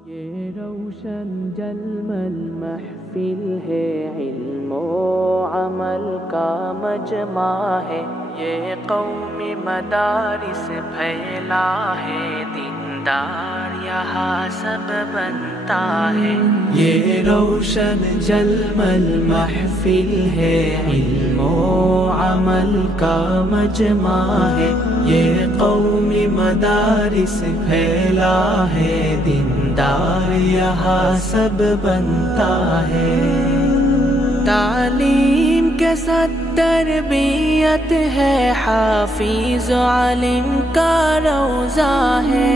ये रोशन जलमल महफिल है, इल्म अमल का मजमा है। ये कौमी मदारिस फैला है, दीनदार यहाँ सब बनता है। ये रोशन जलमल महफिल है, इल्म अमल का मजमा है। ये कौमी मदारिस फैला है, दीनदार यहाँ सब बनता है। तालीम के साथ तरबियत है, हाफिज आलिम का रोज़ा है।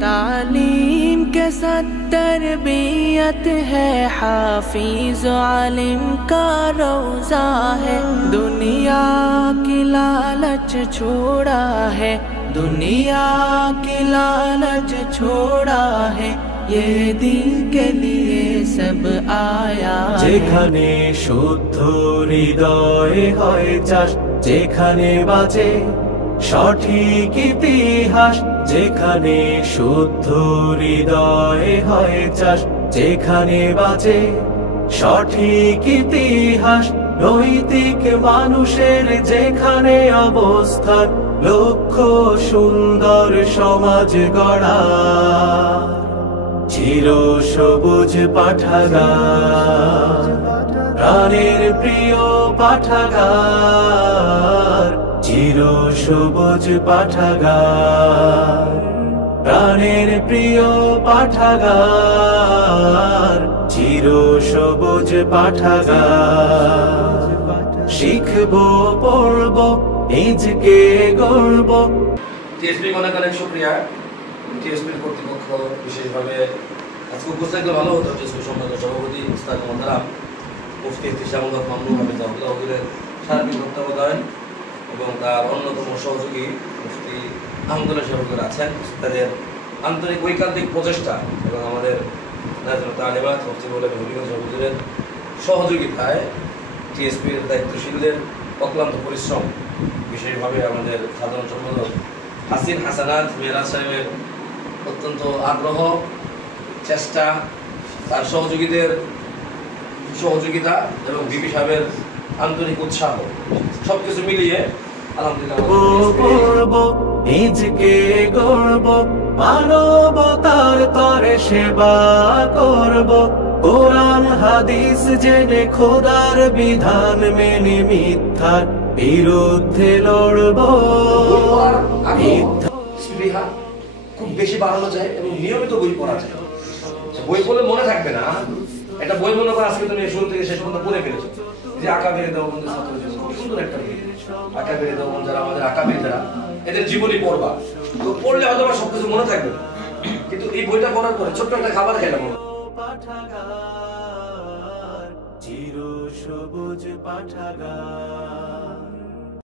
तालीम के साथ तरबियत है, हाफिज आलिम का रोज़ा है। दुनिया की लालच छोड़ा है, दुनिया की लालच छोड़ा है। ये दिल के लिए सब आया। যেখানে শুদ্ধ হৃদয় হয় চাষ, যেখানে বাঁচে সঠিক ইতিহাস। যেখানে শুদ্ধ হৃদয় হয় চাষ, যেখানে বাঁচে সঠিক ইতিহাস। নৈতিক মানুষের যেখানে অবস্থান, লক্ষ্য সুন্দর সমাজ গড়া। চির সবুজ পাঠাগার, প্রাণের প্রিয় পাঠাগার। চির সবুজ পাঠাগার, প্রাণের প্রিয় পাঠাগার। চির সবুজ পাঠাগার। শিখবো পড়বো নিজকে গড়ব। টিএসপি অনেক অনেক শুকরিয়া। টিএসপির কর্তৃপক্ষ বিশেষভাবে আজকে উপস্থিত থাকলে ভালো হতো। টিএসপি সম্মানিত সভাপতি মুস্তাক মোহতারাম মুফতি ইহতিশামুল হক মামুনুল হাফিজাহুল্লাহ হুজুরের সার্বিক তত্ত্বাবধান এবং তার অন্যতম সহযোগী মুফতি আহমদুল্লাহ সাহেব হুজুর আছেন। তাদের আন্তরিক ঐকান্তিক প্রচেষ্টা এবং আমাদের তালিমাত মুফতি হবিগঞ্জ হুজুরের সহযোগিতায় টিএসপির দায়িত্বশীলদের অক্লান্ত পরিশ্রম, বিশেষভাবে আমাদের সাধারণ সম্পাদক হাসিন হাসানাত মেহরাজ সাহেবের অত্যন্ত আগ্রহ, চেষ্টা, তার সহযোগীদের সহযোগিতা এবং বিপি সাহেবের আন্তরিক উৎসাহ সবকিছু মিলিয়ে আলহামদুলিল্লাহ নিজকে গড়ব। মানবতার তরে সেবা করব। কোরআন হাদিস জেনে খোদার বিধান মেনে মিথ্যার বিরুদ্ধে লড়ব। খুব বেশি বাড়ানো যায় এবং নিয়মিত বই পড়া যায়। বই পড়লে মনে থাকবে না। একটা বই মনে করে আজকে তুমি শুরু থেকে শেষ পর্যন্ত পড়ে ফেলেছো। যে আকাবের দেওবন্দের ছাত্রদের জন্য খুব সুন্দর একটা বই। আকাবের দেওবন্দ যারা আমাদের আকাবের যারা, এদের জীবনী পড়বা, তো পড়লে হয়তো আমার সবকিছু মনে থাকবে না, কিন্তু এই বইটা পড়ার পরে ছোট্ট একটা খাবার খেলাম পাঠাগার। চির সবুজ পাঠাগার।